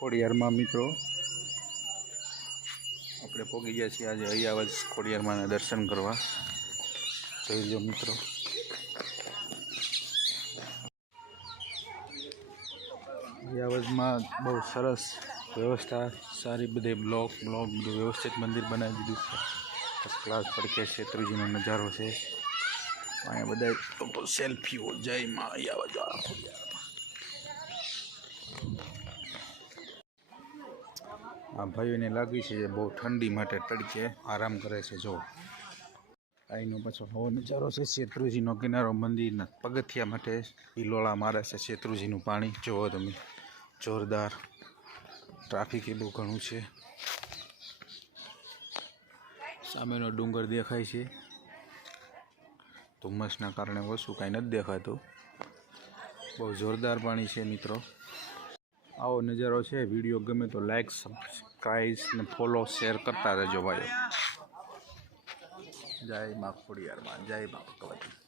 ખોડિયારમાં મિત્રો આપણે પહોંચી ગયા છીએ આજે અયાવજ ખોડિયારમાંના દર્શન કરવા. જોઈ લો મિત્રો, અયાવજમાં બહુ સરસ વ્યવસ્થા, સારી બધે બ્લોક બધું વ્યવસ્થિત મંદિર બનાવી દીધું છે. ફર્સ્ટ ક્લાસ પડકે શેત્રુજીનો નજારો છે. અહીંયા બધા સેલ્ફીઓ. જય માં અયાવજ ખોડિયાર. આ ભાઈઓને લાગી છે બહુ ઠંડી માટે તડકે આરામ કરે છે. જો અહીંનો પાછો નવો નજારો છે. શેત્રુજીનો કિનારો, મંદિરના પગથિયા માટે હિલોળા મારે છે. શેત્રુજીનું પાણી જોવો તમે, જોરદાર. ટ્રાફિક એ બહુ ઘણું છે. સામેનો ડુંગર દેખાય છે. ધુમ્મસના કારણે ઓછું કાંઈ નથી દેખાતું. બહુ જોરદાર પાણી છે મિત્રો. આવો નજારો છે. વિડીયો ગમે તો લાઈક, સબસ્ક્રાઇબ ને ફોલો, શેર કરતા રહેજો ભાઈઓ. જય મા ખોડિયારમાં, જય મા ભગવતી.